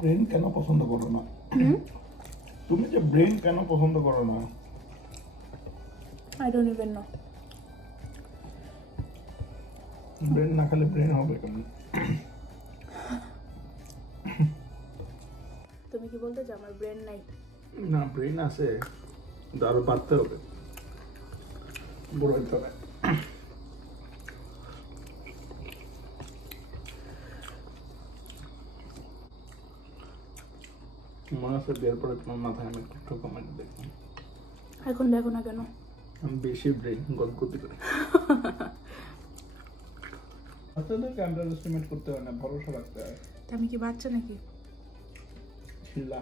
Brain কেন পছন্দ করো না? তুমি যে ব্রেন কেন পছন্দ করো না? I don't even know. Brain না খেলে ব্রেন হবে কেমন? তুমি কি বলতে চাও আমার ব্রেন নাই? না, ব্রেন আছে, আরো বাড়তে হবে, বড় হতে হবে। মনে আছে বিয়ের পরে তোমার মাথায় আমি একটু কমেন্ট দেখলাম, এখন দেখো না কেন? আমি বেশি ব্রেন গদগদি করি। বাচ্চাদেরকে আন্ডার এস্টিমেট করতে হয় না, ভরসা রাখতে হয়। আমি কি বাচ্চা নাকি? ছিলা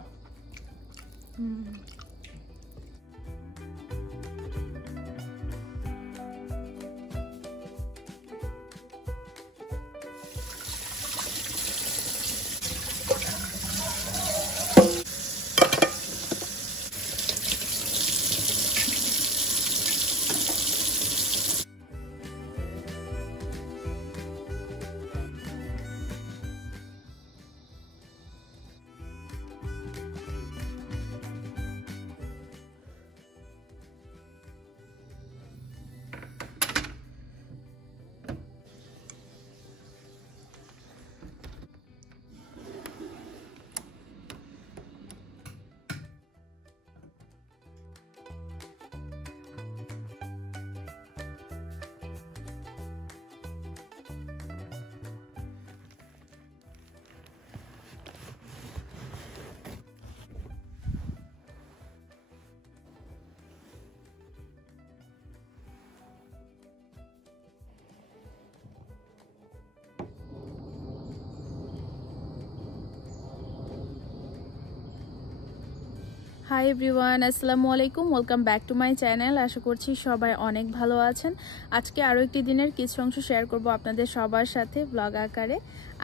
হাই এভরিওয়ান, আসসালামু আলাইকুম, welcome back to my channel. আশা করছি সবাই অনেক ভালো আছেন। আজকে আরও একটি দিনের কিছু অংশ শেয়ার করব আপনাদের সবার সাথে ব্লগ আকারে।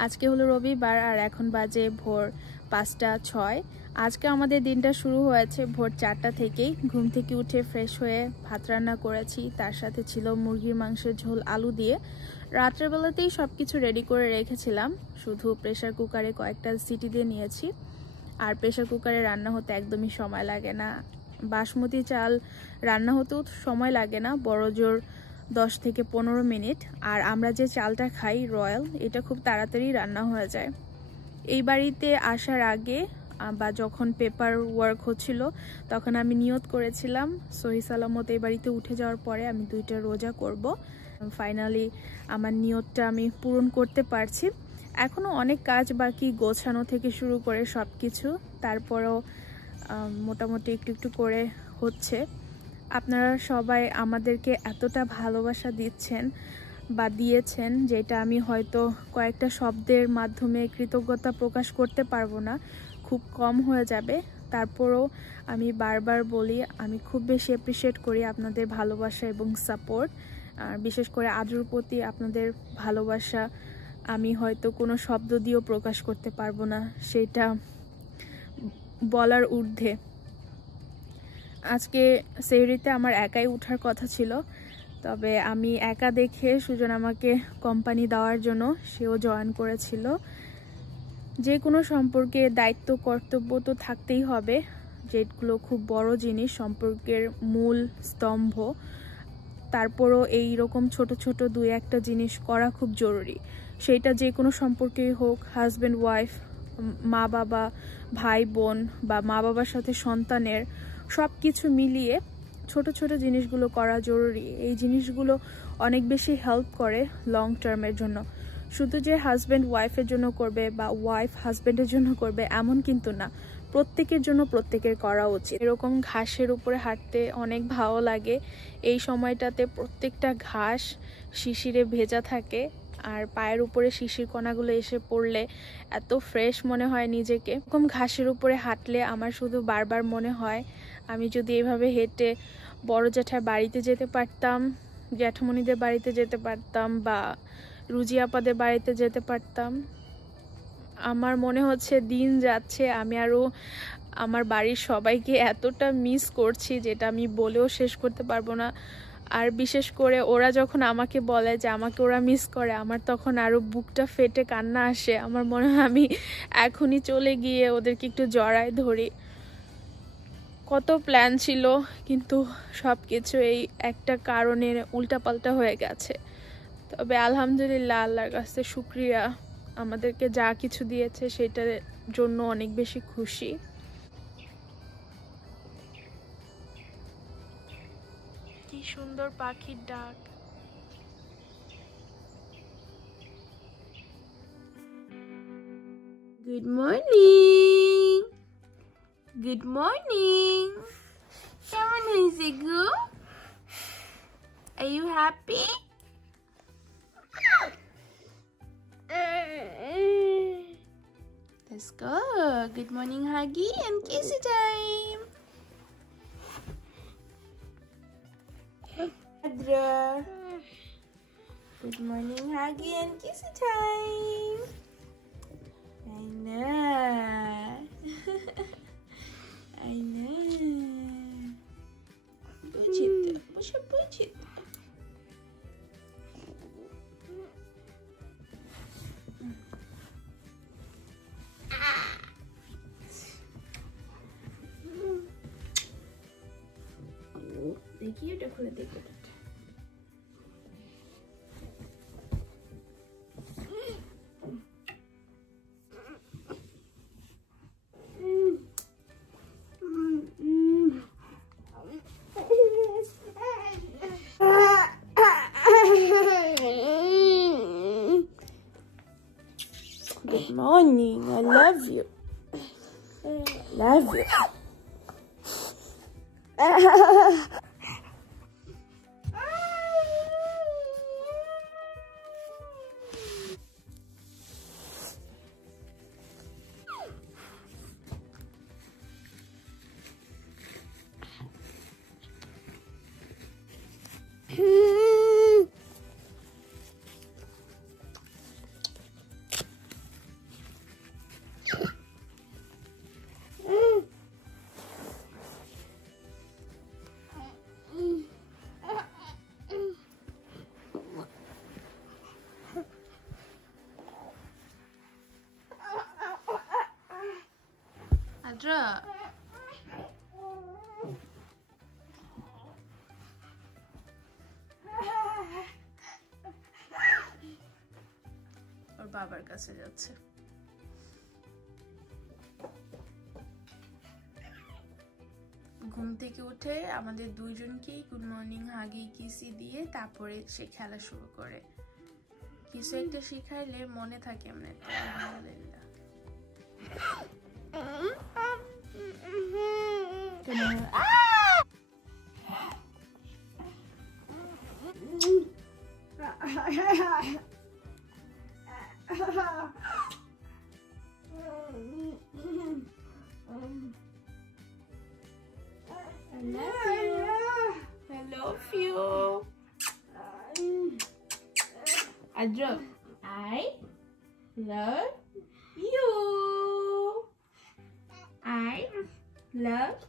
আজকে হলো রবিবার আর এখন বাজে ভোর 5:06। আজকে আমাদের দিনটা শুরু হয়েছে ভোর 4টা থেকেই। ঘুম থেকে উঠে ফ্রেশ হয়ে ভাত রান্না করেছি, তার সাথে ছিল মুরগির মাংসের ঝোল আলু দিয়ে। রাত্রেবেলাতেই সব কিছু রেডি করে রেখেছিলাম, শুধু প্রেসার কুকারে কয়েকটা সিটি দিয়ে নিয়েছি। আর প্রেসার কুকারে রান্না হতে একদমই সময় লাগে না। বাসমতি চাল রান্না হতেও সময় লাগে না, বড় জোর 10 থেকে 15 মিনিট। আর আমরা যে চালটা খাই রয়্যাল, এটা খুব তাড়াতাড়ি রান্না হয়ে যায়। এই বাড়িতে আসার আগে বা যখন পেপার ওয়ার্ক হচ্ছিল তখন আমি নিয়ত করেছিলাম সহি সালামত এই বাড়িতে উঠে যাওয়ার পরে আমি 2টা রোজা করব। ফাইনালি আমার নিয়তটা আমি পূরণ করতে পারছি। এখনও অনেক কাজ বাকি, গোছানো থেকে শুরু করে সব কিছু, তারপরেও মোটামুটি একটু একটু করে হচ্ছে। আপনারা সবাই আমাদেরকে এতটা ভালোবাসা দিচ্ছেন বা দিয়েছেন, যেটা আমি হয়তো কয়েকটা শব্দের মাধ্যমে কৃতজ্ঞতা প্রকাশ করতে পারবো না, খুব কম হয়ে যাবে। তারপরেও আমি বারবার বলি, আমি খুব বেশি অ্যাপ্রিসিয়েট করি আপনাদের ভালোবাসা এবং সাপোর্ট। আর বিশেষ করে আদ্রর প্রতি আপনাদের ভালোবাসা আমি হয়তো কোনো শব্দ দিয়েও প্রকাশ করতে পারবো না, সেটা বলার ঊর্ধ্বে। আজকে সেহরিতে আমার একাই ওঠার কথা ছিল, তবে আমি একা দেখে সুজন আমাকে কোম্পানি দেওয়ার জন্য সেও জয়েন করেছিল। যে কোনো সম্পর্কে দায়িত্ব কর্তব্য তো থাকতেই হবে, যেগুলো খুব বড় জিনিস, সম্পর্কের মূল স্তম্ভ। তারপরও এই রকম ছোট ছোট 2-1টা জিনিস করা খুব জরুরি। সেইটা যে কোনো সম্পর্কেই হোক, হাজব্যান্ড ওয়াইফ, মা বাবা, ভাই বোন বা মা বাবার সাথে সন্তানের, সব কিছু মিলিয়ে ছোট ছোট জিনিসগুলো করা জরুরি। এই জিনিসগুলো অনেক বেশি হেল্প করে লং টার্মের জন্য। শুধু যে হাজব্যান্ড ওয়াইফের জন্য করবে বা ওয়াইফ হাজব্যান্ডের জন্য করবে এমন কিন্তু না, প্রত্যেকের জন্য প্রত্যেকের করা উচিত। এরকম ঘাসের উপরে হাঁটতে অনেক ভালো লাগে। এই সময়টাতে প্রত্যেকটা ঘাস শিশিরে ভেজা থাকে, আর পায়ের উপরে শিশির কণাগুলো এসে পড়লে এত ফ্রেশ মনে হয় নিজেকে। এরকম ঘাসের উপরে হাঁটলে আমার শুধু বারবার মনে হয় আমি যদি এভাবে হেঁটে বড় জ্যাঠার বাড়িতে যেতে পারতাম, জ্যাঠামণিদের বাড়িতে যেতে পারতাম বা রুজি আপাদের বাড়িতে যেতে পারতাম। আমার মনে হচ্ছে দিন যাচ্ছে আমি আরও আমার বাড়ির সবাইকে এতটা মিস করছি যেটা আমি বলেও শেষ করতে পারবো না। আর বিশেষ করে ওরা যখন আমাকে বলে যে আমাকে ওরা মিস করে, আমার তখন আরও বুকটা ফেটে কান্না আসে। আমার মনে হয় আমি এখনই চলে গিয়ে ওদেরকে একটু জড়ায় ধরি। কত প্ল্যান ছিল, কিন্তু সব কিছু এই একটা কারণে উল্টাপাল্টা হয়ে গেছে। তবে আলহামদুলিল্লাহ, আল্লাহর কাছে শুকরিয়া, আমাদেরকে যা কিছু দিয়েছে সেটার জন্য অনেক বেশি খুশি। কি সুন্দর পাখির ডাক। Good morning, good morning. কেমন হয়েছে গো? Are you happy? Let's go. Good morning, Huggy and kissy time. Adra. Good morning, Huggy and kissy time. I know. I know. Push it. देखिए এটা খুলে দেখো। Good morning. I love you. Love you. Adra. ওর বাবার কাছে যাচ্ছে। ঘুম থেকে উঠে আমাদের দুইজনকেই গুড মর্নিং হাগি কিসি দিয়ে তারপরে সে খেলা শুরু করে। কিছু একটা শিখাইলে মনে থাকে এমনি। আলহামদুলিল্লাহ। I love you. Adra, I love you. I love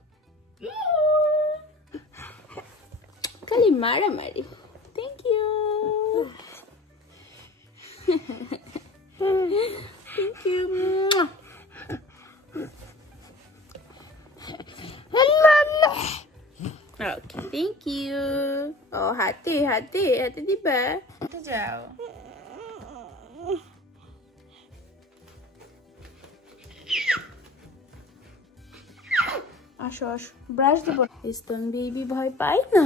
you. Kali mara mari. Thank you. Thank you. Okay, thank you. Oh, hati diba? Ito jao. আসো ব্রাশ দিব। স্তন বেবি ভয় পাই না।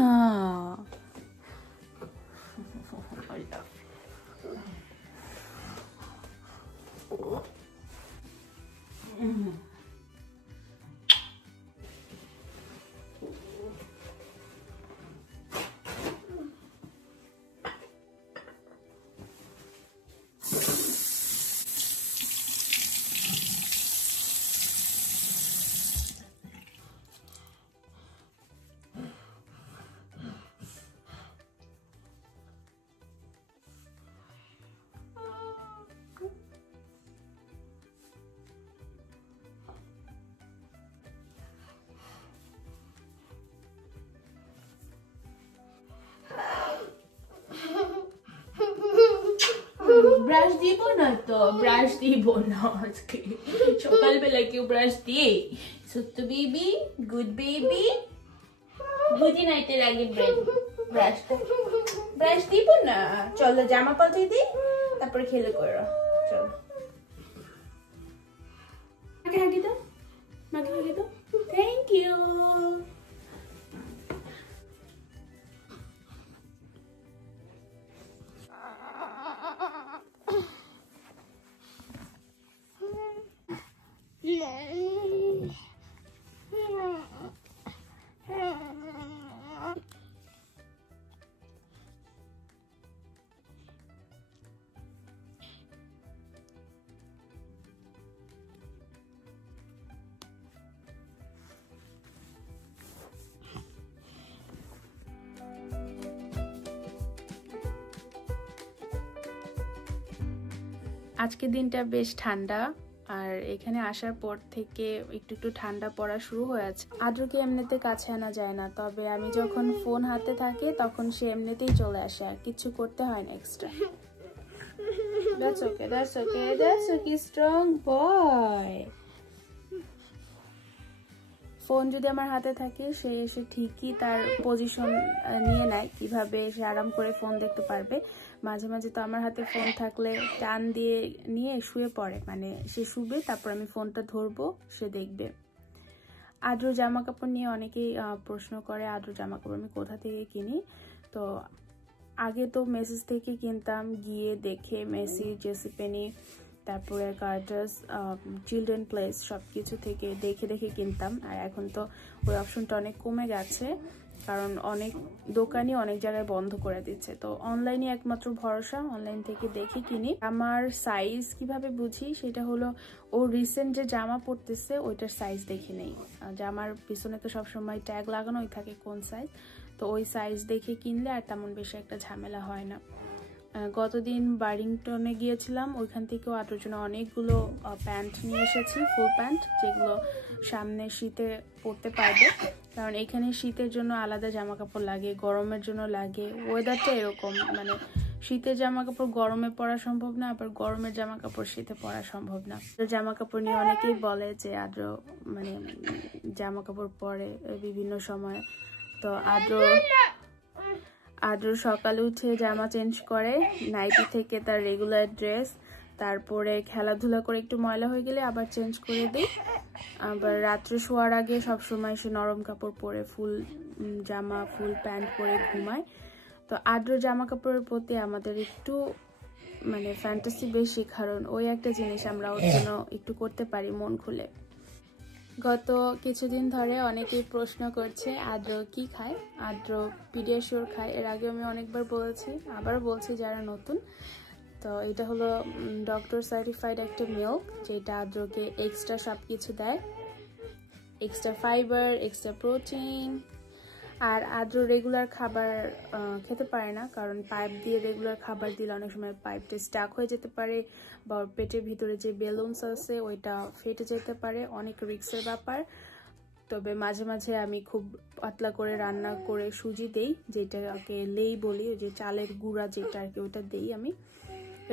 ব্রাশ দিব না তো, ব্রাশ দিব না আজকে, সকালবেলা কেউ ব্রাশ দিয়ে? সত্য বেবি, গুড বেবি, গুডি নাইটের আগে ব্রাশ দিব না। চলো জামা পাল্টে দিই, তারপরে খেলে করো। চলো মাকে হাগি দাও, মাকে হাগি দাও। Thank you. আজকের দিনটা বেশ ঠান্ডা, আর এখানে আসার পর থেকে একটু একটু ঠান্ডা পড়া শুরু হয়েছে। আদ্রকে এমনিতে কাছে আনা যায় না, তবে আমি যখন ফোন হাতে থাকে তখন সে এমনিতেই চলে আসে, আর কিছু করতে হয় না extra. That's okay, that's okay, that's okay, strong boy. Phone যদি আমার হাতে থাকে সে এসে ঠিকই তার পজিশন নিয়ে নেয়, কিভাবে সে আরাম করে ফোন দেখতে পারবে। মাঝে মাঝে তো আমার হাতে ফোন থাকলে টান দিয়ে নিয়ে শুয়ে পড়ে, মানে সে শুবে, তারপর আমি ফোনটা ধরবো, সে দেখবে। আদ্র জামা কাপড় নিয়ে অনেকেই প্রশ্ন করে আদ্র জামা কাপড় আমি কোথা থেকে কিনি। তো আগে তো মেসেজ থেকে কিনতাম, গিয়ে দেখে মেসি, জেসিপেনি, তারপরে কার্টাস, চিলড্রেন প্লেস সব কিছু থেকে দেখে দেখে কিনতাম। আর এখন তো ওই অপশনটা অনেক কমে গেছে, কারণ অনেক দোকানই অনেক জায়গায় বন্ধ করে দিচ্ছে। তো অনলাইনে একমাত্র ভরসা, অনলাইন থেকে দেখে কিনি। আমার সাইজ কিভাবে বুঝি সেটা হলো, ও রিসেন্ট যে জামা পরতেছে ওইটার সাইজ দেখে নেই। জামার পিছনে তো সবসময় ট্যাগ লাগানোই থাকে কোন সাইজ, তো ওই সাইজ দেখে কিনলে আর তেমন বেশি একটা ঝামেলা হয় না। গতদিন বারিংটনে গিয়েছিলাম, ওইখান থেকেও আদ্রর জন্য অনেকগুলো প্যান্ট নিয়ে এসেছি, ফুল প্যান্ট, যেগুলো সামনে শীতে পরতে পারবে। কারণ এখানে শীতের জন্য আলাদা জামা কাপড় লাগে, গরমের জন্য লাগে। ওয়েদারটা এরকম, মানে শীতের জামা কাপড় গরমে পরা সম্ভব না, আবার গরমের জামা কাপড় শীতে পরা সম্ভব না। জামা কাপড় নিয়ে অনেকেই বলে যে আদ্র মানে জামা কাপড় পরে বিভিন্ন সময়। তো আদ্র সকালে উঠে জামা চেঞ্জ করে, নাইটি থেকে তার রেগুলার ড্রেস, তারপরে খেলাধুলা করে একটু ময়লা হয়ে গেলে আবার চেঞ্জ করে দিই। আবার রাত্রে শোয়ার আগে সবসময় সে নরম কাপড় পরে, ফুল জামা, ফুল প্যান্ট পরে ঘুমায়। তো আদ্র জামা কাপড়ের প্রতি আমাদের একটু মানে ফ্যান্টাসি বেশি, কারণ ওই একটা জিনিস আমরা ওর জন্য একটু করতে পারি মন খুলে। গত কিছুদিন ধরে অনেকেই প্রশ্ন করছে আদ্র কি খায়। আদ্র পিডিয়াশিওর খায়, এর আগে আমি অনেকবার বলেছি, আবার বলছি যারা নতুন। তো এটা হলো ডক্টর সার্টিফাইড একটা মিল্ক, যেটা আদ্রকে এক্সট্রা সব কিছু দেয়, এক্সট্রা ফাইবার, এক্সট্রা প্রোটিন। আর আদ্র রেগুলার খাবার খেতে পারে না, কারণ পাইপ দিয়ে রেগুলার খাবার দিলে অনেক সময় পাইপটা স্টাক হয়ে যেতে পারে, বা পেটের ভিতরে যে বেলুনস আছে ওইটা ফেটে যেতে পারে, অনেক রিস্কের ব্যাপার। তবে মাঝে মাঝে আমি খুব পাতলা করে রান্না করে সুজি দেই, যেটাকে লেই বলি, যে চালের গুঁড়া যেটা আর কি, ওটা দেই আমি।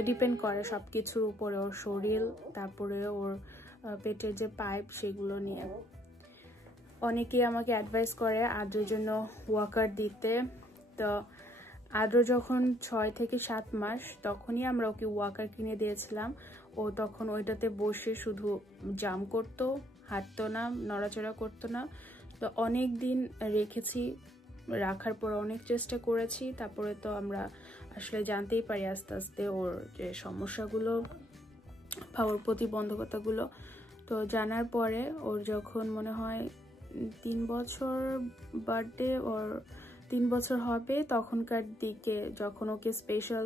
ডিপেন্ড করে সব কিছুর উপরে, ওর শরীর, তারপরে ওর পেটের যে পাইপ সেগুলো নিয়ে। অনেকেই আমাকে অ্যাডভাইস করে আদ্রের জন্য ওয়াকার দিতে। তো আদ্র যখন 6 থেকে 7 মাস তখনই আমরা ওকে ওয়াকার কিনে দিয়েছিলাম। ও তখন ওইটাতে বসে শুধু জাম করতো, হাঁটতো না, নড়াচড়া করতো না। তো অনেক দিন রেখেছি, রাখার পর অনেক চেষ্টা করেছি, তারপরে তো আমরা আসলে জানতেই পারি আস্তে আস্তে ওর যে সমস্যাগুলো বা ওর প্রতিবন্ধকতাগুলো। তো জানার পরে ওর যখন মনে হয় 3 বছর বার্থডে, ওর 3 বছর হবে, তখনকার দিকে যখন ওকে স্পেশাল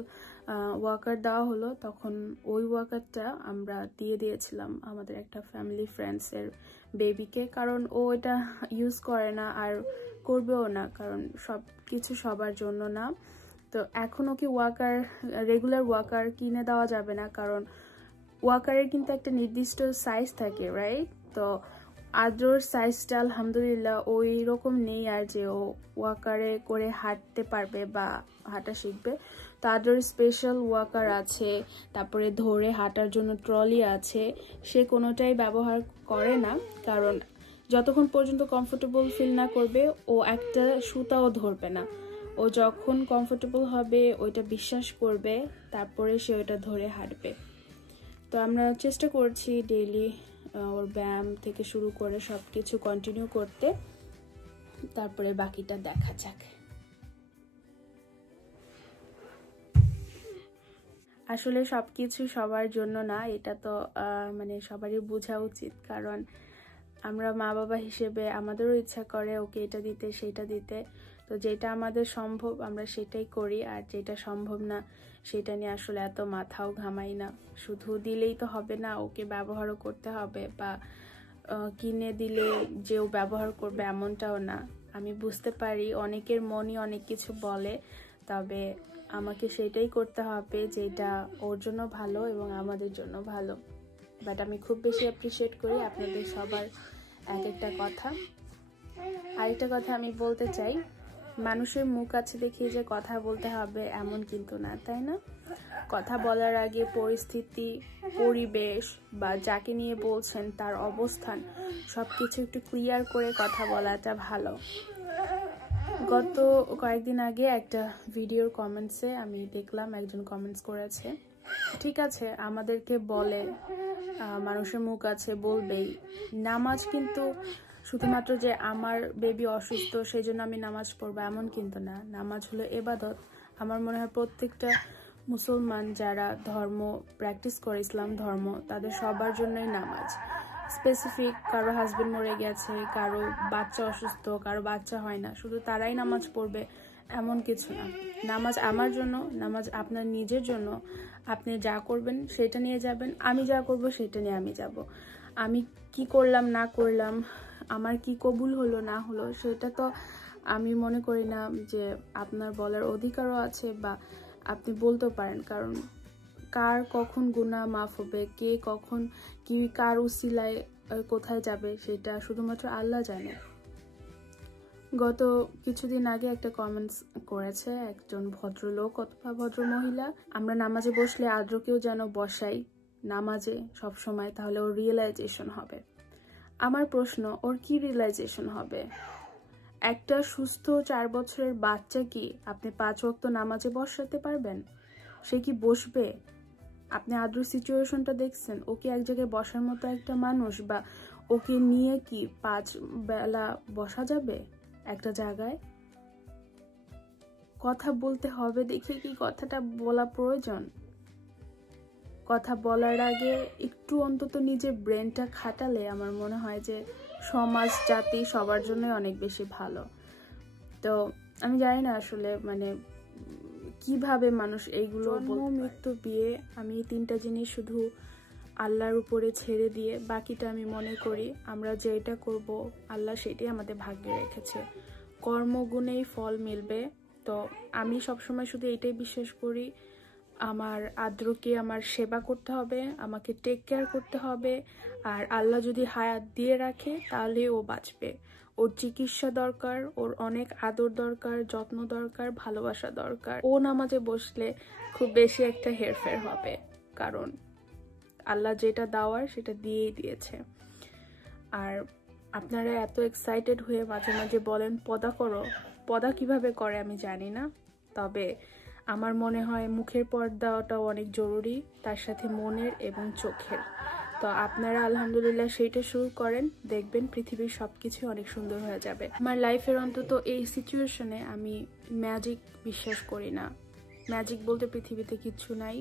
ওয়াকার দেওয়া হলো, তখন ওই ওয়াকারটা আমরা দিয়ে দিয়েছিলাম আমাদের একটা ফ্যামিলি ফ্রেন্ডসের বেবিকে। কারণ ও এটা ইউজ করে না, আর করবেও না, কারণ সব কিছু সবার জন্য না। তো এখন ওকে ওয়াকার, রেগুলার ওয়াকার কিনে দেওয়া যাবে না, কারণ ওয়াকারের কিন্তু একটা নির্দিষ্ট সাইজ থাকে, রাইট? তো আদ্রর সাইজটা আলহামদুলিল্লাহ ওই রকম নেই আর যে ও ওয়াকারে করে হাঁটতে পারবে বা হাঁটা শিখবে। তাদের স্পেশাল ওয়াকার আছে, তারপরে ধরে হাঁটার জন্য ট্রলি আছে, সে কোনোটাই ব্যবহার করে না। কারণ যতক্ষণ পর্যন্ত কমফোর্টেবল ফিল না করবে ও একটা সুতাও ধরবে না। ও যখন কমফোর্টেবল হবে ওইটা বিশ্বাস করবে, তারপরে সে ওইটা ধরে হাঁটবে। তো আমরা চেষ্টা করছি ডেইলি ওর ব্যায়াম থেকে শুরু করে সব কিছু কন্টিনিউ করতে, তারপরে বাকিটা দেখা যাক। আসলে সবকিছু সবার জন্য না, এটা তো মানে সবারই বোঝা উচিত। কারণ আমরা মা বাবা হিসেবে আমাদেরও ইচ্ছা করে ওকে এটা দিতে সেটা দিতে। তো যেটা আমাদের সম্ভব আমরা সেটাই করি, আর যেটা সম্ভব না সেটা নিয়ে আসলে এত মাথাও ঘামাই না। শুধু দিলেই তো হবে না, ওকে ব্যবহারও করতে হবে, বা কিনে দিলে যে ও ব্যবহার করবে এমনটাও না। আমি বুঝতে পারি অনেকের মনই অনেক কিছু বলে, তবে আমাকে সেটাই করতে হবে যেটা ওর জন্য ভালো এবং আমাদের জন্য ভালো। বাট আমি খুব বেশি অ্যাপ্রিসিয়েট করি আপনাদের সবার এক একটা কথা। আরেকটা কথা আমি বলতে চাই, মানুষের মুখ আছে দেখিয়ে যে কথা বলতে হবে এমন কিন্তু না, তাই না? কথা বলার আগে পরিস্থিতি, পরিবেশ বা যাকে নিয়ে বলছেন তার অবস্থান সবকিছু একটু ক্লিয়ার করে কথা বলাটা ভালো। গত কয়েকদিন আগে একটা ভিডিওর কমেন্টসে আমি দেখলাম একজন কমেন্টস করেছে, ঠিক আছে আমাদেরকে বলে মানুষের মুখ আছে বলবেই, নামাজ কিন্তু শুধুমাত্র যে আমার বেবি অসুস্থ সেই জন্য আমি নামাজ পড়বো এমন কিন্তু না। নামাজ হলো ইবাদত। আমার মনে হয় প্রত্যেকটা মুসলমান যারা ধর্ম প্র্যাকটিস করে, ইসলাম ধর্ম, তাদের সবার জন্যই নামাজ। স্পেসিফিক কারো হাজবেন্ড মরে গেছে, কারো বাচ্চা অসুস্থ, কারো বাচ্চা হয় না, শুধু তারাই নামাজ পড়বে এমন কিছু না। নামাজ আমার জন্য, নামাজ আপনার নিজের জন্য। আপনি যা করবেন সেটা নিয়ে যাবেন, আমি যা করব সেটা নিয়ে আমি যাব। আমি কি করলাম না করলাম, আমার কি কবুল হলো না হলো, সেটা তো আমি মনে করি না যে আপনার বলার অধিকারও আছে বা আপনি বলতেও পারেন। কারণ কার কখন গুনাহ মাফ হবে, কে কখন কি কার উসিলায় কোথায় যাবে সেটা শুধুমাত্র আল্লাহ জানে। গত কিছুদিন আগে একটা কমেন্টস করেছে একজন ভদ্রলোক অথবা ভদ্র মহিলা, আমরা নামাজে বসলে আদ্রকেও যেন বসাই নামাজে সব সময়, তাহলে ওর রিয়েলাইজেশন হবে। আমার প্রশ্ন, ওর কি রিয়েলাইজেশন হবে? একটা সুস্থ 4 বছরের বাচ্চা কি আপনি 5 ওয়াক্ত নামাজে বসাতে পারবেন? সে কি বসবে? আপনি আদ্র সিচুয়েশনটা দেখছেন? ও কি এক জায়গায় বসার মতো একটা মানুষ? বা ওকে নিয়ে কি 5 বেলা বসা যাবে একটা জায়গায়? কথা বলতে হবে দেখে কি কথাটা বলা প্রয়োজন? কথা বলার আগে একটু অন্তত নিজের ব্রেনটা খাটালে আমার মনে হয় যে সমাজ জাতি সবার জন্যই অনেক বেশি ভালো। তো আমি জানি না আসলে মানে কিভাবে মানুষ এইগুলো, মৃত্যু, বিয়ে, আমি এই 3টা জিনিস শুধু আল্লাহর উপরে ছেড়ে দিয়ে বাকিটা আমি মনে করি আমরা যেটা করব আল্লাহ সেটাই আমাদের ভাগ্যে রেখেছে। কর্মগুণেই ফল মিলবে। তো আমি সবসময় শুধু এটাই বিশ্বাস করি, আমার আদ্রকে আমার সেবা করতে হবে, আমাকে টেক কেয়ার করতে হবে। আর আল্লাহ যদি হায়াত দিয়ে রাখে তাহলে ও বাঁচবে। ওর চিকিৎসা দরকার, ওর অনেক আদর দরকার, যত্ন দরকার, ভালোবাসা দরকার। ও নামাজে বসলে খুব বেশি একটা হেরফের হবে, কারণ আল্লাহ যেটা দেওয়ার সেটা দিয়েই দিয়েছে। আর আপনারা এত এক্সাইটেড হয়ে মাঝে মাঝে বলেন পদা করো, পদা কিভাবে করে আমি জানি না, তবে আমার মনে হয় মুখের পর্দাটাও অনেক জরুরি, তার সাথে মনের এবং চোখের। তো আপনারা আলহামদুলিল্লাহ সেইটা শুরু করেন, দেখবেন পৃথিবীর সবকিছু অনেক সুন্দর হয়ে যাবে। আমার লাইফের অন্তত এই সিচুয়েশনে আমি ম্যাজিক বিশ্বাস করি না। ম্যাজিক বলতে পৃথিবীতে কিচ্ছু নাই।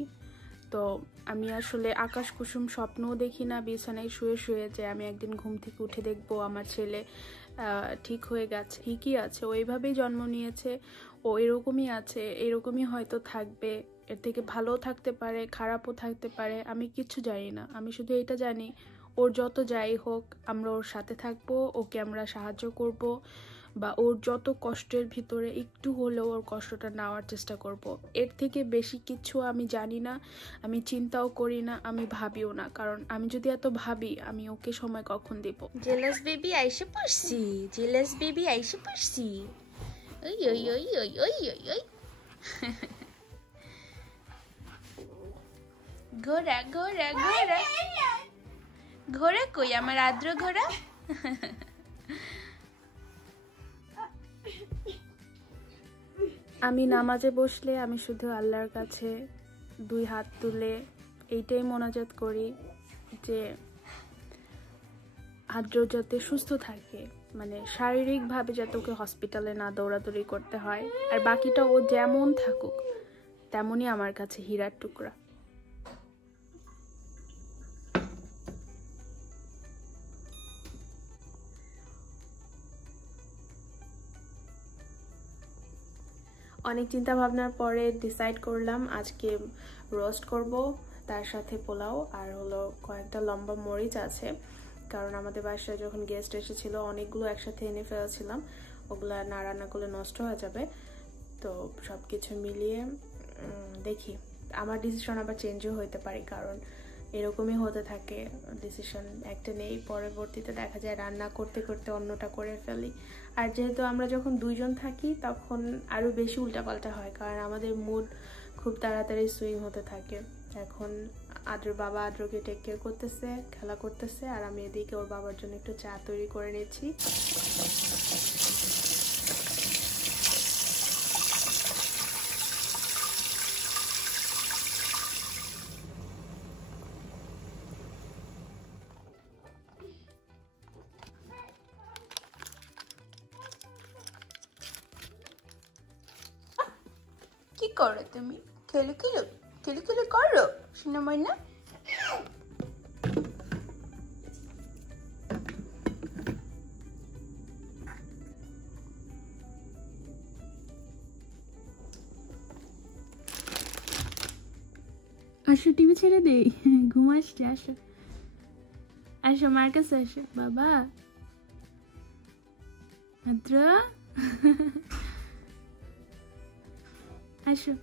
তো আমি আসলে আকাশ কুসুম স্বপ্নও দেখি না বিছানায় শুয়ে শুয়ে যে আমি একদিন ঘুম থেকে উঠে দেখবো আমার ছেলে ঠিক হয়ে গেছে। ঠিকই আছে, ও এইভাবেই জন্ম নিয়েছে, ও এরকমই আছে, এরকমই হয়তো থাকবে, এর থেকে ভালোও থাকতে পারে, খারাপও থাকতে পারে, আমি কিচ্ছু জানি না। আমি শুধু এটা জানি ওর যত যাই হোক আমরা ওর সাথে থাকবো, ওকে আমরা সাহায্য করব, বা ওর যত কষ্টের ভিতরে একটু হলেও ওর কষ্টটা নেওয়ার চেষ্টা করব। এর থেকে বেশি কিছু আমি জানি না, আমি চিন্তাও করি না, আমি ভাবিও না। কারণ আমি যদি এত ভাবি আমি ওকে সময় কখন দেব? জেলাস বেবি আইসে পড়ছি, জেলাস বেবি আইসে পড়ছি। ওই ওই ওই ওই ওই ওই ওই ঘোড়া ঘোড়া ঘোড়া ঘোড়া কই আমার আদ্র ঘোড়া? আমি নামাজে বসলে আমি শুধু আল্লাহর কাছে 2 হাত তুলে এইটাই মোনাজাত করি যে আদ্র যাতে সুস্থ থাকে, মানে শারীরিকভাবে যাতে ওকে হসপিটালে না দৌড়াদৌড়ি করতে হয়, আর বাকিটা ও যেমন থাকুক তেমনই আমার কাছে হীরার টুকরা। অনেক চিন্তা ভাবনার পরে ডিসাইড করলাম আজকে রোস্ট করব, তার সাথে পোলাও আর হলো কয়েকটা লম্বা মরিচ আছে, কারণ আমাদের বাসায় যখন গেস্ট এসেছিল অনেকগুলো একসাথে এনে ফেলেছিলাম, ওগুলা না রান্না করলে নষ্ট হয়ে যাবে। তো সব কিছু মিলিয়ে দেখি, আমার ডিসিশন আবার চেঞ্জও হতে পারে, কারণ এরকমই হতে থাকে, ডিসিশন একটা নেই পরবর্তীতে দেখা যায় রান্না করতে করতে অন্যটা করে ফেলি। আর যেহেতু আমরা যখন 2 জন থাকি তখন আরও বেশি উল্টাপাল্টা হয়, কারণ আমাদের মুড খুব তাড়াতাড়ি সুইং হতে থাকে। এখন আদ্রর বাবা আদ্রকে টেক কেয়ার করতেছে, খেলা করতেছে, আর আমি এদিকে ওর বাবার জন্য একটু চা তৈরি করে নিচ্ছি। কি করো তুমি? খেলো খেলো খেলো খেলো করো শোনা ময়না। আসো টিভি ছেড়ে দেই, ঘুম আসছে, আসো আসো মার কাছে আসো বাবা আদ্র আসো।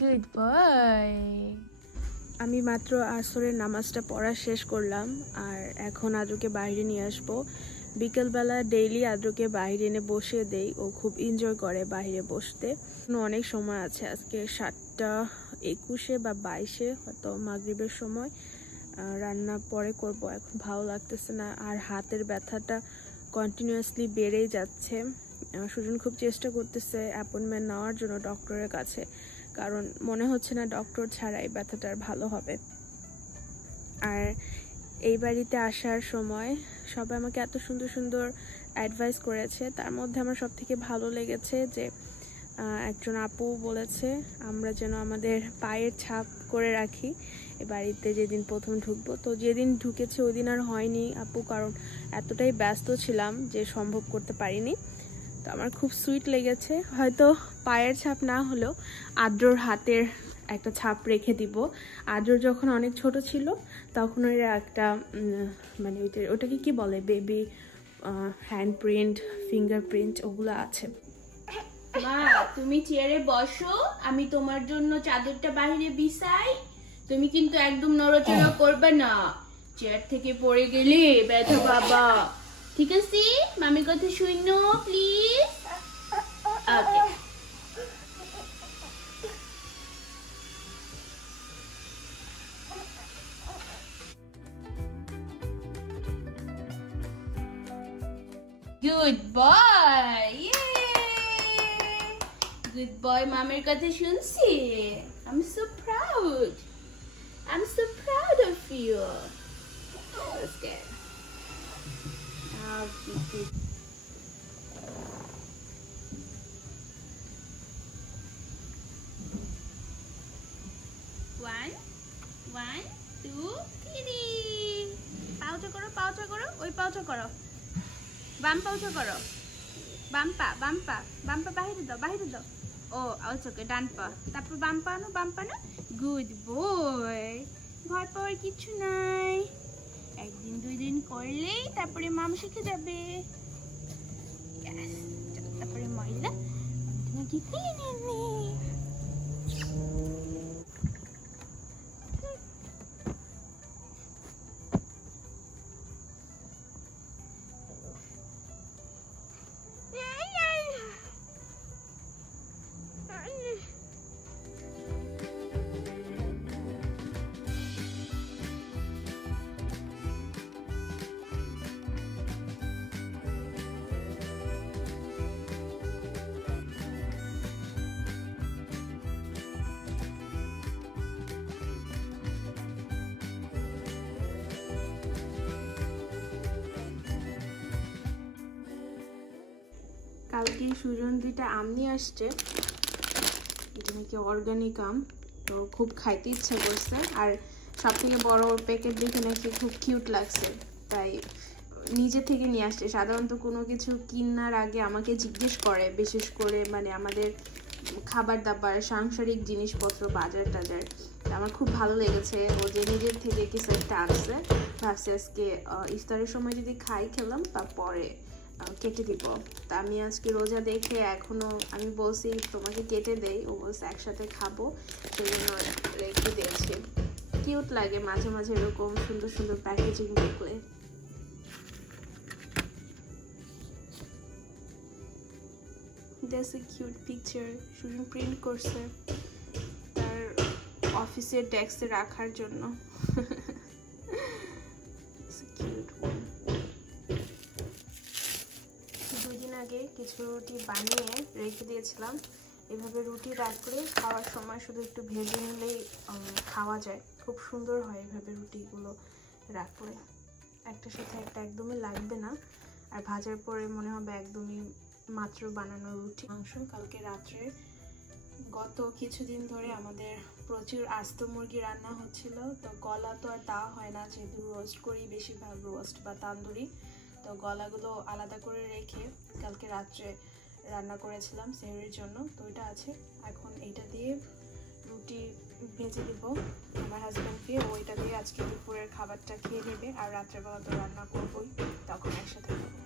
Good boy. আমি মাত্র আসরের নামাজটা পড়া শেষ করলাম, আর এখন আদ্রকে বাইরে নিয়ে আসবো। বিকেলবেলা ডেইলি আদ্রকে বাইরে এনে বসিয়ে দেই, ও খুব এনজয় করে বাইরে বসতে। অনেক সময় আছে, আজকে 7:21 বা 22 হয়তো মাগরিবের সময়। রান্না পরে করব, এখন ভালো লাগতেছে না, আর হাতের ব্যথাটা কন্টিনিউয়াসলি বেড়েই যাচ্ছে। সুজন খুব চেষ্টা করতেছে অ্যাপয়েন্টমেন্ট নেওয়ার জন্য ডক্টরের কাছে, কারণ মনে হচ্ছে না ডক্টর ছাড়া এই ব্যথাটার ভালো হবে। আর এই বাড়িতে আসার সময় সবাই আমাকে এত সুন্দর সুন্দর অ্যাডভাইস করেছে, তার মধ্যে আমার সব থেকে ভালো লেগেছে যে একজন আপু বলেছে আমরা যেন আমাদের পায়ের ছাপ করে রাখি এ বাড়িতে যেদিন প্রথম ঢুকবো। তো যেদিন ঢুকেছে ওই দিন আর হয়নি আপু, কারণ এতটাই ব্যস্ত ছিলাম যে সম্ভব করতে পারিনি। তো আমার খুব সুইট লেগেছে। হয়তো পায়ের ছাপ না হলেও আদ্রর হাতের একটা ছাপ রেখে দিব। আদ্র যখন অনেক ছোট ছিল তখন ওই একটা মানে ওটাকে কি বলে, baby hand print, finger print, ওগুলো আছে। মা তুমি চেয়ারে বসো, আমি তোমার জন্য চাদরটা বাইরে বিছাই। তুমি কিন্তু একদম নড়াচড়া করবে না, চেয়ার থেকে পড়ে গেলে ব্যথা বাবা। ঠিক আছে, মামি কথা শুনো please. Okay. Good boy, good boy, মামের কথা শুনছি। I'm so proud. I'm so proud of you. Let's get. One, two, three. পাউটা করো, পাউটা করো, ওই পাউটা করো, বাম পাউটা করো, বাম্পা বাম্পা বাম্পা বাহিরে দাও, বাহিরে দাও। ও ওকে, ডান পা, তারপর বাম পা আনো, বাম পা না। গুড বয়, ভয় পাওয়ার কিছু নাই, একদিন 2 দিন করলেই তারপরে মাম শিখে যাবে। তারপরে ময়লা তোমাকে খুলে নেবে। কালকে সুজন 2টা আম নিয়ে আসছে, এটা নাকি অর্গানিক আম, তো খুব খাইতে ইচ্ছে করছে। আর সব থেকে বড় ওর প্যাকেট দেখে নাকি খুব কিউট লাগছে, তাই নিজে থেকে নিয়ে আসছে। সাধারণত কোনো কিছু কেনার আগে আমাকে জিজ্ঞেস করে, বিশেষ করে মানে আমাদের খাবার দাবার, সাংসারিক জিনিসপত্র, বাজার টাজার। আমার খুব ভালো লেগেছে ও যে নিজের থেকে কিছু একটা আনছে। ভাবছি আজকে ইফতারের সময় যদি খেলাম, তারপরে কেটে দিব। তা আমি আজকে রোজা দেখে এখনো আমি বলছি তোমাকে কেটে দেই, ও বলছে একসাথে খাবো, সেই জন্য রেখে দিয়েছি। কিউট লাগে মাঝে মাঝে এরকম সুন্দর সুন্দর প্যাকেজিং দেখলে। That's a cute picture. Sujan print করছে তার অফিসের ডেস্কে রাখার জন্য। দুদিন আগে কিছু রুটি বানিয়ে রেখে দিয়েছিলাম। এভাবে রুটি রাখলে খাওয়ার সময় শুধু একটু ভেজে নিলেই খাওয়া যায়, খুব সুন্দর হয় এভাবে রুটিগুলো রাখলে। একটার সাথে একটা একদমই লাগবে না, আর ভাজার পরে মনে হবে একদমই মাত্র বানানো রুটি। মাংস কালকে রাত্রে, গত কিছুদিন ধরে আমাদের প্রচুর আস্ত মুরগি রান্না হচ্ছিল, তো গলা তো আর দেওয়া হয় না, যেহেতু রোস্ট করি বেশিরভাগ, রোস্ট বা তান্দুরি, তো গলাগুলো আলাদা করে রেখে কালকে রাত্রে রান্না করেছিলাম সেহরির জন্য। তো এটা আছে, এখন এইটা দিয়ে রুটি ভেজে দিব আমার হাজব্যান্ডকে, ও এটা দিয়ে আজকে দুপুরের খাবারটা খেয়ে নেবে, আর রাত্রেবেলা তো রান্না করবোই, তখন একসাথে খাবো।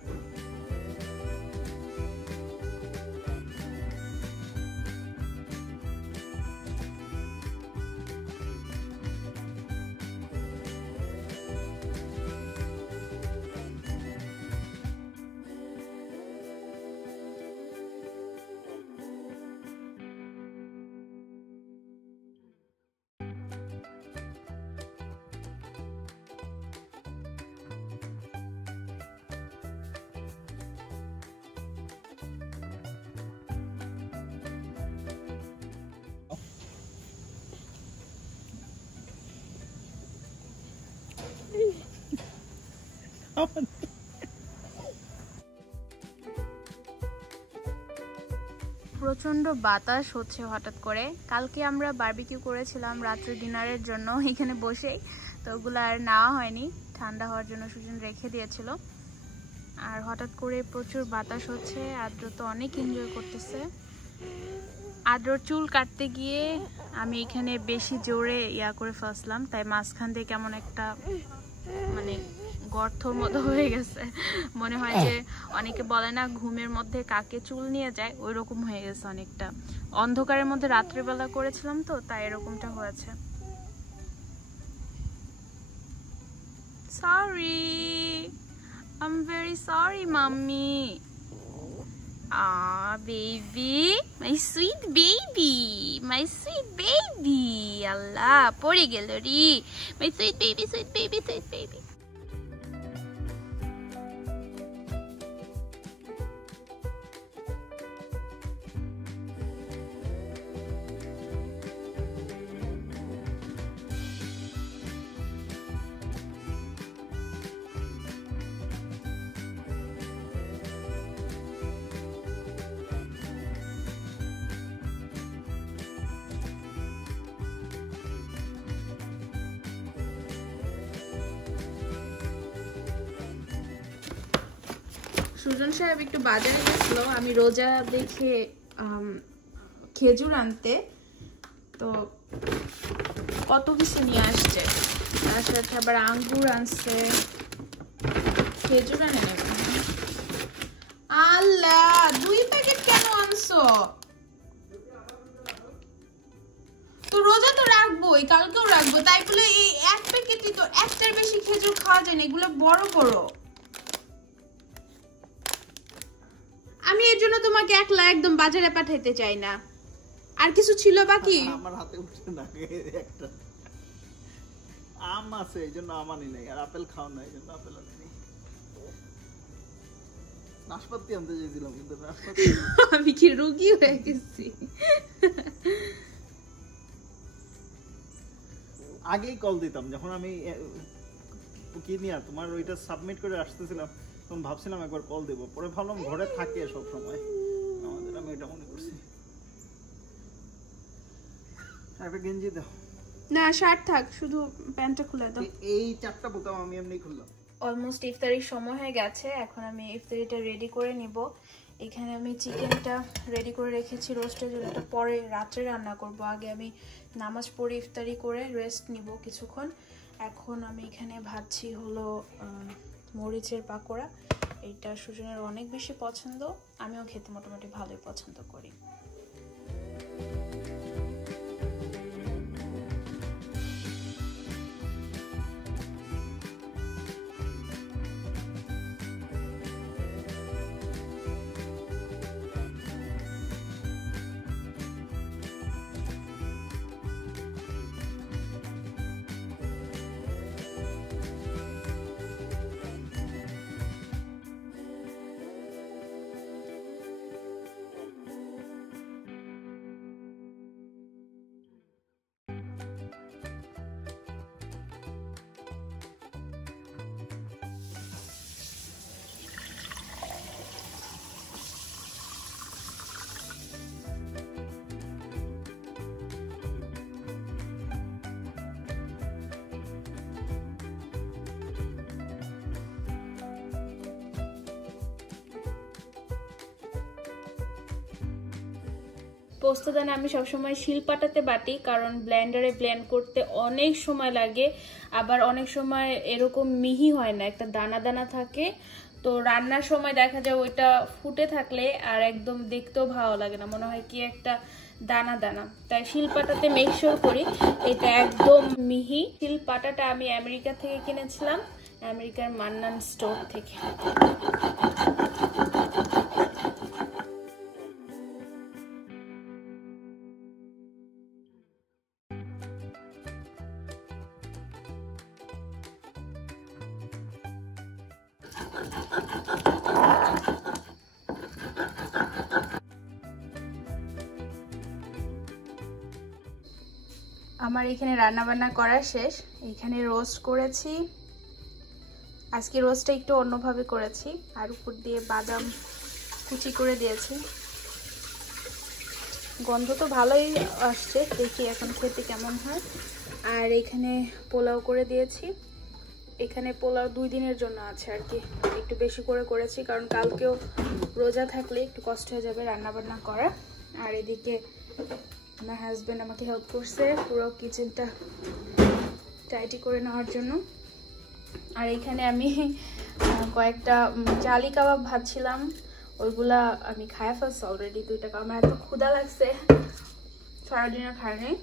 প্রচন্ড বাতাস হচ্ছে হঠাৎ করে। কালকে আমরা বারবিকিউ করেছিলাম রাত্রে ডিনারের জন্য এখানে বসেই, তো ওগুলো আর নেওয়া হয়নি, ঠান্ডা হওয়ার জন্য সুজন রেখে দিয়েছিল। আর হঠাৎ করে প্রচুর বাতাস হচ্ছে, আদ্র তো অনেক এনজয় করতেছে। আদ্রর চুল কাটতে গিয়ে আমি এখানে বেশি জোরে করে ফেলছিলাম, তাই মাঝখান দিয়ে কেমন একটা মানে গর্তর মতো হয়ে গেছে, মনে হয় যে অনেকে বলে না ঘুমের মধ্যে কাকে চুল নিয়ে যায়, ওই রকম হয়ে গেছে অনেকটা। অন্ধকারের মধ্যে রাত্রিবেলা করেছিলাম তো, তাই এরকমটা হয়েছে। Sorry, I am very sorry mummy. Baby, my sweet baby, my sweet baby. আল্লাহ, পড়ে গেল রে, my sweet baby, sweet baby, sweet baby. Sujan সাহেব একটু বাজারে গেছিল, আমি রোজা দেখে খেজুর আনতে, তো কত কিছু নিয়ে আসছে, তার সাথে আবার আঙ্গুর আনছে, খেজুর আনে নেবে। আল্লাহ, 2 প্যাকেট কেন আনছো? তো রোজা তো রাখবোই, কালকেও রাখবো, তাই বলে এই 1 প্যাকেটই তো, একটার বেশি খেজুর খাওয়া যায় না, এগুলো বড় বড়। আমি এর জন্য তোমাকে একলা একদম বাজারে পাঠাইতে চাই না। আর কিছু ছিল বাকি? আমার হাতে উঠছে না, একটা আম আছে এই জন্য আম আনি নাই, আর আপেল খাও না এই জন্য আপেল আনি নাই। নাশপাতি আনতে চাইছিলাম কিন্তু নাশপাতি আমি কি রোগী হয়ে গেছি? আগেই কল দিতাম যখন আমি কি নিয়ে তোমার ওইটা সাবমিট করে আসতেছিলাম, তখন ভাবছিলাম একবার কল দেবো, পরে ভাবলাম ঘরে থাকে সব সময়, একটা গেঞ্জি দাও। না শার্ট থাক, শুধু প্যান্টটা খুলে দাও। এই চারটা বোতাম আমি এমনি খুললাম। অলমোস্ট ইফতারির সময় হয়ে গেছে, এখন আমি ইফতারিটা রেডি করে নিব। এখানে আমি চিকেনটা রেডি করে রেখেছি রোস্টের জন্য, এটা পরে রাত্রে রান্না করব। আগে আমি নামাজ পড়ে ইফতারি করে রেস্ট নিব কিছুক্ষণ। এখন আমি এখানে ভাজছি হলো মরিচের পাকোড়া। এটা সুজনের অনেক বেশি পছন্দ, আমিও খেতে মোটামুটি ভালোই পছন্দ করি। পোস্তদানা আমি সবসময় শিলপাটাতে বাটি, কারণ ব্লেন্ডারে ব্লেন্ড করতে অনেক সময় লাগে, আবার অনেক সময় এরকম মিহি হয় না, একটা দানা দানা থাকে। তো রান্নার সময় দেখা যায় ওইটা ফুটে থাকলে আর একদম দেখতেও ভালো লাগে না, মনে হয় কি একটা দানা দানা। তাই শিলপাটাতে মেক শিওর করি এটা একদম মিহি। শিলপাটাটা আমি আমেরিকা থেকে কিনেছিলাম, আমেরিকার মান্নান স্টোর থেকে। আমার এখানে রান্না বান্না করা শেষ। এখানে রোস্ট করেছি, আজকে রোস্টটা একটু অন্যভাবে করেছি, আর উপর দিয়ে বাদাম কুচি করে দিয়েছি। গন্ধ তো ভালোই আসছে, দেখি এখন খেতে কেমন হয়। আর এখানে পোলাও করে দিয়েছি। এখানে পোলাও 2 দিনের জন্য আছে আর কি, একটু বেশি করে করেছি কারণ কালকেও রোজা থাকলে একটু কষ্ট হয়ে যাবে রান্না বান্না করা। আর এদিকে আমার হাজবেন্ড আমাকে হেল্প করছে পুরো কিচেনটা টাইটি করে নেওয়ার জন্য। আর এখানে আমি কয়েকটা চালি কাবাব ভাজছিলাম, ওইগুলা আমি খায়া ফেলছি অলরেডি 2টা। আমার এত ক্ষুধা লাগছে, সারাদিন আর খাই নাই।